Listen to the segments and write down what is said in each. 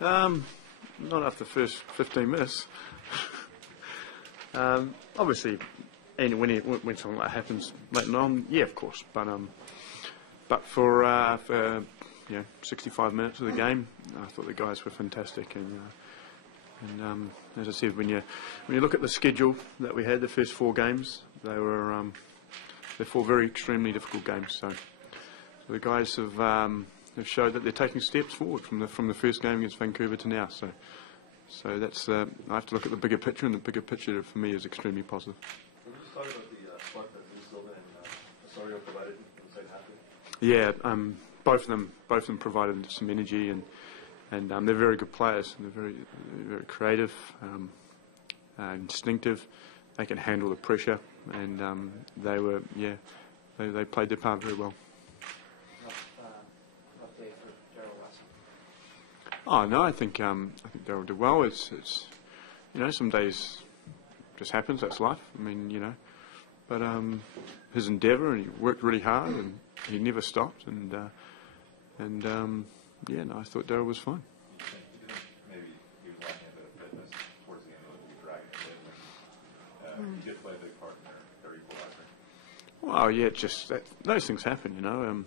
Not after the first 15 minutes. Obviously, and when something like that happens later on, yeah, of course. But for 65 minutes of the game, I thought the guys were fantastic. And as I said, when you look at the schedule that we had, the first 4 games, they're 4 very extremely difficult games. So the guys have showed that they're taking steps forward from the first game against Vancouver to now. So that's I have to look at the bigger picture, and the bigger picture for me is extremely positive. Can we just talk about the spark that Nelsen and Osorio provided in the second half? Yeah, both of them provided some energy, and they're very good players. They're very creative, instinctive. They can handle the pressure, and they played their part very well. Oh no, I think Daryl did well. It's some days just happens. That's life. I mean, but his endeavour, and he worked really hard, and he never stopped. And I thought Daryl was fine. Maybe he was lacking a bit of fitness towards the end of the Dragon when he did play a big part in their equaliser. Well, yeah, just those things happen.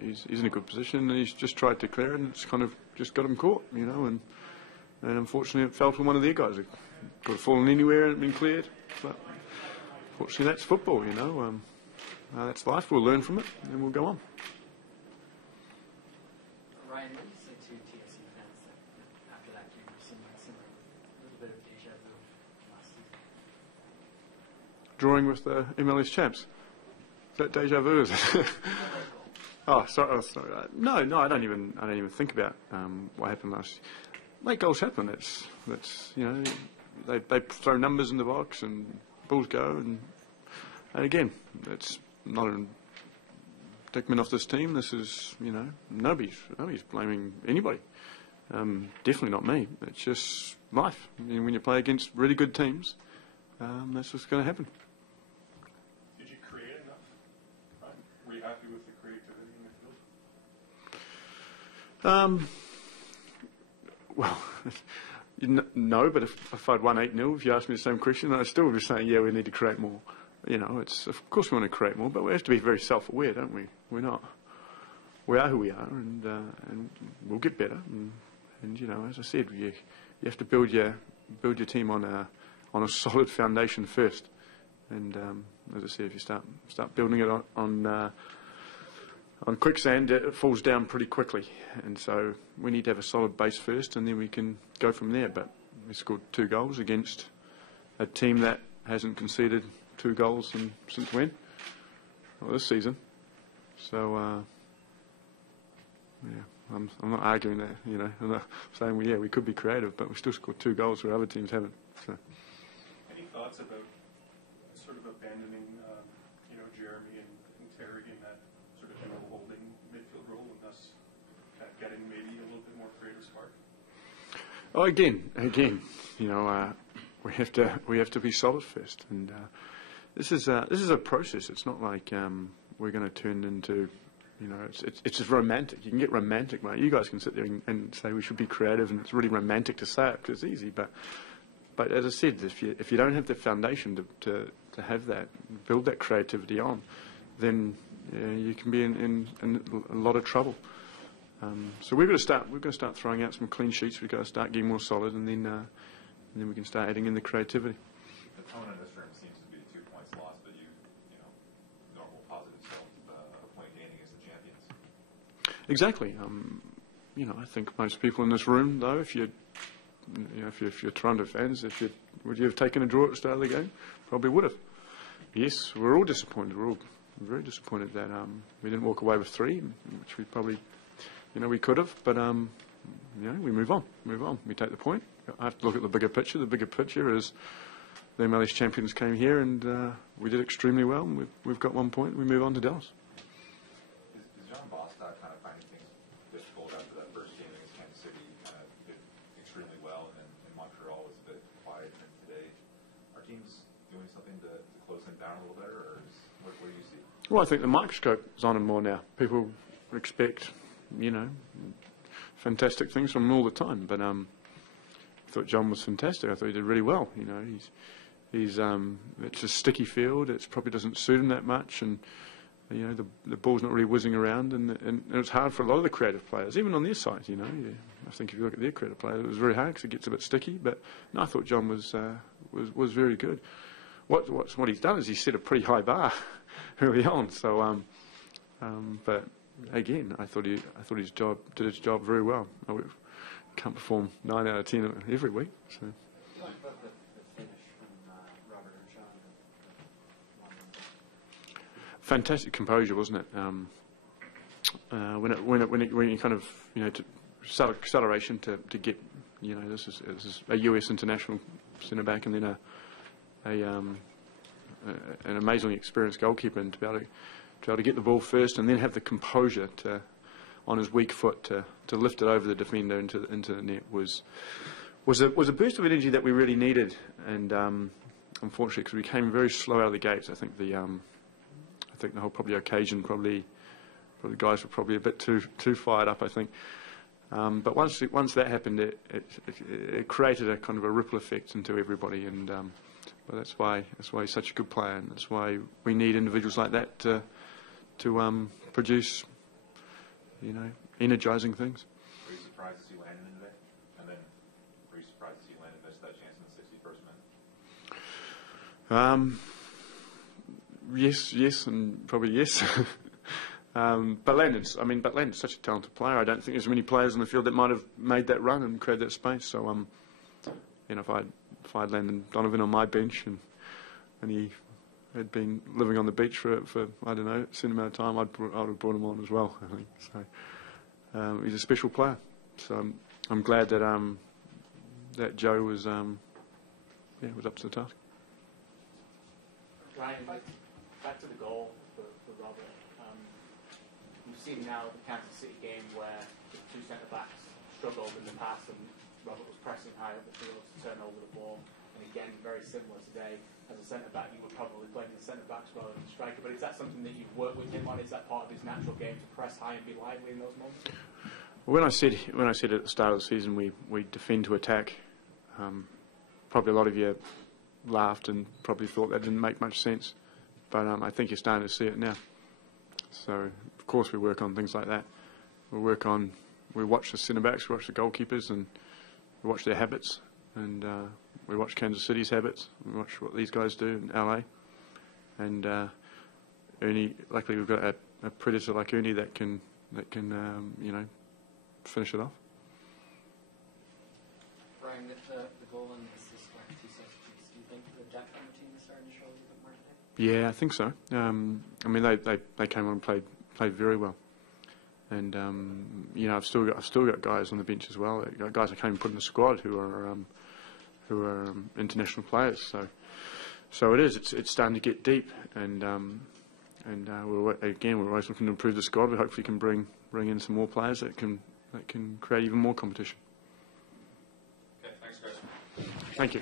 He's in a good position, and he's just tried to clear it, and it's kind of just got him caught, and unfortunately it fell to one of their guys. It could have fallen anywhere and been cleared, but unfortunately that's football, that's life. We'll learn from it, and we'll go on. Ryan, what do you say to TFC fans that after that game we're seeing a little bit of deja vu last season? Drawing with the MLS champs. Is that deja vu? Is it? Oh, sorry. No, I don't even think about what happened last year. Late goals happen. They throw numbers in the box and balls go, and again, it's not a indictment off this team. This is nobody's blaming anybody. Definitely not me. It's just life. When you play against really good teams, that's what's going to happen. Did you create enough? Right? Were you happy with the creativity? Well, no, but if I'd won 8-0, if you asked me the same question, I'd still be saying, yeah, we need to create more. Of course we want to create more, but we have to be very self-aware, don't we? We are who we are, and we'll get better. And as I said, you have to build your team on a solid foundation first. And as I said, if you start building it on quicksand, it falls down pretty quickly, and so we need to have a solid base first, and then we can go from there. But we scored 2 goals against a team that hasn't conceded 2 goals since when? Well, this season. So I'm not arguing that. I'm not saying we could be creative, but we still scored 2 goals where other teams haven't. So. Any thoughts about sort of abandoning, Jeremy and Terry in that sort of holding midfield role, and thus getting maybe a little bit more creative spark? Oh, again, we have to be solid first, and this is a process. It's not like we're going to turn into, it's just romantic. You can get romantic, mate. You guys can sit there and say we should be creative, and it's really romantic to say it because it's easy. But as I said, if you don't have the foundation to have that, build that creativity on, then you can be in a lot of trouble. So we're going to start throwing out some clean sheets. We've got to start getting more solid, and then we can start adding in the creativity. The tone in this room seems to be 2 points lost, but normal positive self, a point gain against the champions. Exactly. I think most people in this room, though, if you're Toronto fans, would you have taken a draw at the start of the game? Probably would have. Yes, we're all disappointed. We're all very disappointed that we didn't walk away with 3, which we probably, we could have. But we move on. We take the point. I have to look at the bigger picture. The bigger picture is the MLS champions came here, and we did extremely well. And we've got 1 point. We move on to Dallas. Is John Bostock kind of finding things difficult after that first game against Kansas City? Kind of did extremely well, and then Montreal was a bit quiet. And today, are teams doing something to close them down a little better, or what do you see? Well, I think the microscope is on them more now. People expect, fantastic things from him all the time. But I thought John was fantastic. I thought he did really well. You know, he's it's a sticky field. It probably doesn't suit him that much, and you know the ball's not really whizzing around, and it's hard for a lot of the creative players, even on their side. You know, I think if you look at their creative players, it was very hard because it gets a bit sticky. But no, I thought John was very good. What he's done is he set a pretty high bar early on. So, but again, I thought he did his job very well. I can't perform 9 out of 10 every week. So. What about the finish from Robert or John? Fantastic composure, wasn't it? When you kind of, you know, to acceleration to get, you know, this is a US international centre back, and then an amazingly experienced goalkeeper, and to be able to get the ball first and then have the composure to, on his weak foot, to lift it over the defender into the net was a burst of energy that we really needed. And unfortunately, because we came very slow out of the gates, I think the whole occasion the guys were probably a bit too fired up, I think. But once that happened, it created a kind of a ripple effect into everybody, and but that's why he's such a good player, and that's why we need individuals like that to produce, you know, energizing things. Were you surprised to see Landon in today? And then were you surprised to see Landon miss that chance in the 61st minute? Yes, and probably yes. But Landon's such a talented player. I don't think there's many players on the field that might have made that run and created that space. So, you know, if I had Landon Donovan on my bench and he had been living on the beach for I don't know, a certain amount of time, I would have brought him on as well, I think. So he's a special player. So I'm glad that that Joe was up to the task. Ryan, back to the goal for Robert. We've seen now the Kansas City game where the two centre-backs struggled in the past and Robert was pressing high up the field to turn over the ball. And again, very similar today. As a centre-back, you were probably playing the centre-backs rather than striker. But is that something that you've worked with him on? Is that part of his natural game to press high and be lively in those moments? When I said at the start of the season we defend to attack, probably a lot of you laughed and probably thought that didn't make much sense. But I think you're starting to see it now. So, of course, we work on things like that. We watch the centre-backs, we watch the goalkeepers, and we watch their habits. And we watch Kansas City's habits. We watch what these guys do in LA. And Ernie, luckily we've got a predator like Ernie that can you know, finish it off. Brian, with the goal and the assist by two substitutes, do you think the depth on the team is starting to show a little bit more today? Yeah, I think so. I mean, they came on and played very well, and you know, I've still got guys on the bench as well. Guys I came and put in the squad who are international players. So it is. It's starting to get deep, and we're always looking to improve the squad. We hopefully can bring in some more players that can create even more competition. Okay, thanks, guys. Thank you.